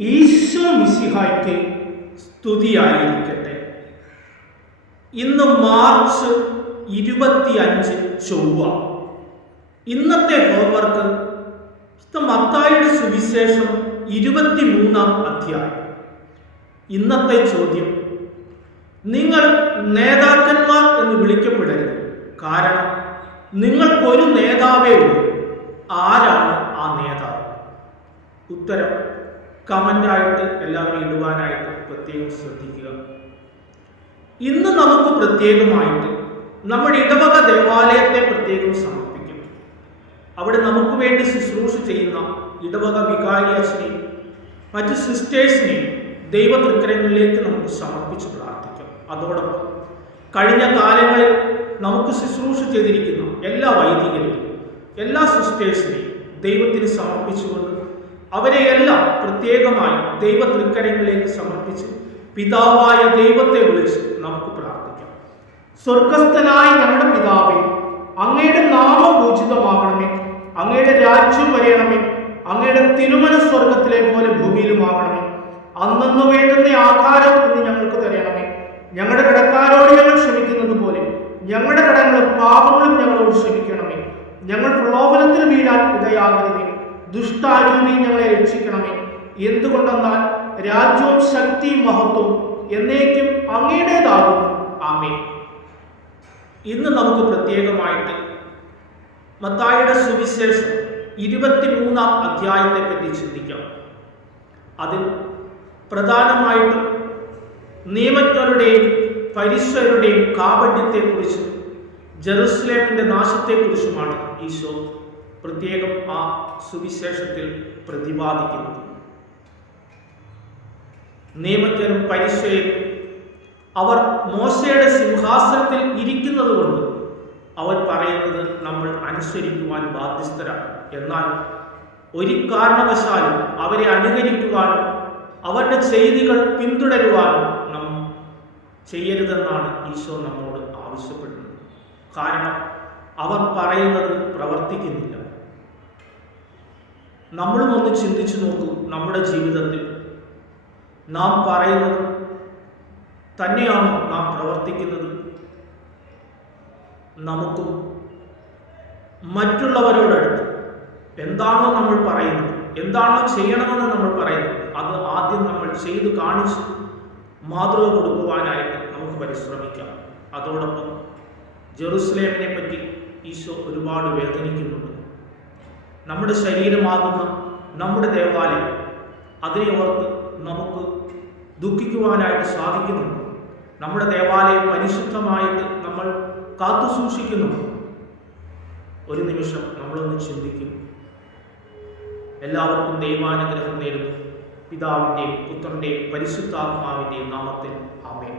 ഈശോ മിശിഹായ്ക്ക് സ്തുതിയായിരിക്കട്ടെ. ഇന്ന് മാർച്ച് ഇരുപത്തി അഞ്ച് ചൊവ്വ. ഇന്നത്തെ ഹോംവർക്ക് മത്തായുടെ സുവിശേഷം ഇരുപത്തി മൂന്നാം അധ്യായം. ഇന്നത്തെ ചോദ്യം നിങ്ങൾ നേതാക്കന്മാർ എന്ന് വിളിക്കപ്പെടരുത്. കാരണം നിങ്ങൾക്കൊരു നേതാവേ ഉള്ളൂ. ആരാണ് ആ നേതാവ്? ഉത്തരം കമന്റായിട്ട് എല്ലാവരും ഇടുവാനായിട്ട് പ്രത്യേകം ശ്രദ്ധിക്കുക. ഇന്ന് നമുക്ക് പ്രത്യേകമായിട്ട് നമ്മുടെ ഇടവക ദേവാലയത്തെ പ്രത്യേകം സമർപ്പിക്കും. അവിടെ നമുക്ക് വേണ്ടി ശുശ്രൂഷ ചെയ്യുന്ന ഇടവക വികാരി അച്ഛനെയും മറ്റ് സിസ്റ്റേഴ്സിനെയും ദൈവതൃക്കരങ്ങളിലേക്ക് നമുക്ക് സമർപ്പിച്ച് പ്രാർത്ഥിക്കാം. അതോടൊപ്പം കഴിഞ്ഞ കാലങ്ങളിൽ നമുക്ക് ശുശ്രൂഷ ചെയ്തിരിക്കുന്ന എല്ലാ വൈദികരെയും എല്ലാ സിസ്റ്റേഴ്സിനെയും ദൈവത്തിന് സമർപ്പിച്ചുകൊണ്ട് അവരെയെല്ലാം പ്രത്യേകമായി ദൈവ തൃക്കരങ്ങളിലേക്ക് സമർപ്പിച്ച് പിതാവായ ദൈവത്തെ വിളിച്ച് നമുക്ക് പ്രാർത്ഥിക്കാം. സ്വർഗസ്ഥനായ ഞങ്ങളുടെ പിതാവേ അങ്ങയുടെ നാമം പൂജിതമാകണമേ. അങ്ങയുടെ രാജ്യം വരയണമേ അങ്ങയുടെ തിരുമല സ്വർഗത്തിലെ പോലെ ഭൂമിയിലുമാകണമേ അന്നു വേണ്ടുന്ന ആഹാരം ഇന്ന് ഞങ്ങൾക്ക് തരണമേ. ഞങ്ങളുടെ കടക്കാരോട് ഞങ്ങൾ ക്ഷമിക്കുന്നത് പോലെ ഞങ്ങളുടെ കടങ്ങളും പാപങ്ങളും ഞങ്ങളോട് ക്ഷമിക്കണമേ. ഞങ്ങൾ പ്രലോഭനത്തിന് വീഴാൻ ഇടയാകരുതേ. ഞങ്ങളെ രക്ഷിക്കണമേ എന്തുകൊണ്ടെന്നാൽ രാജ്യവും ശക്തി മഹത്വം എന്നേക്കും അങ്ങയുടേതാകുന്നു. ആമേ ഇന്ന് നമുക്ക് പ്രത്യേകമായിട്ട് മത്തായുടെ സുവിശേഷം ഇരുപത്തിമൂന്നാം അധ്യായത്തെ പറ്റി ചിന്തിക്കാം. അതിൽ പ്രധാനമായിട്ടും നിയമജ്ഞരുടെയും പരിശ്വരുടെയും കാപട്യത്തെക്കുറിച്ചും ജെറുസലേമിന്റെ നാശത്തെക്കുറിച്ചുമാണ് ഈശോ പ്രത്യേകം ആ സുവിശേഷത്തിൽ പ്രതിപാദിക്കുന്നത് നിയമജ്ഞനും പരിശയും അവർ മോശയുടെ സിംഹാസനത്തിൽ ഇരിക്കുന്നത് കൊണ്ട് അവർ പറയുന്നത് നമ്മൾ അനുസരിക്കുവാൻ ബാധ്യസ്ഥരാണ്. എന്നാൽ ഒരു കാരണവശാലും അവരെ അനുകരിക്കുവാനും അവരുടെ ചെയ്തികൾ പിന്തുടരുവാനും നാം ചെയ്യരുതെന്നാണ് ഈശോ നമ്മോട് ആവശ്യപ്പെടുന്നത്. കാരണം അവർ പറയുന്നത് പ്രവർത്തിക്കുന്നില്ല. നമ്മളും ഒന്ന് ചിന്തിച്ചു നോക്കൂ നമ്മുടെ ജീവിതത്തിൽ. നാം പറയുന്നത് തന്നെയാണോ നാം പ്രവർത്തിക്കുന്നത്? നമുക്കും മറ്റുള്ളവരോടടുത്ത് എന്താണോ നമ്മൾ പറയുന്നത് എന്താണോ ചെയ്യണമെന്ന് നമ്മൾ പറയുന്നത് അത് ആദ്യം നമ്മൾ ചെയ്തു കാണിച്ച് മാതൃക കൊടുക്കുവാനായിട്ട് നമുക്ക് പരിശ്രമിക്കാം. അതോടൊപ്പം ജെറുസലേമിനെ പറ്റി ഈശോ ഒരുപാട് വേദനിക്കുന്നുണ്ട്. നമ്മുടെ ശരീരമാകുന്ന നമ്മുടെ ദേവാലയം അതിനെ ഓർത്ത് നമുക്ക് ദുഃഖിക്കുവാനായിട്ട് സാധിക്കുന്നുണ്ട് നമ്മുടെ ദേവാലയം പരിശുദ്ധമായിട്ട് നമ്മൾ കാത്തു സൂക്ഷിക്കുന്നുണ്ട് ഒരു നിമിഷം നമ്മളൊന്ന് ചിന്തിക്കും. എല്ലാവർക്കും ദൈവാനുഗ്രഹം നേരുന്നു. പിതാവിന്റെയും പുത്രന്റെയും പരിശുദ്ധാത്മാവിന്റെയും നാമത്തിൽ ആമേൻ.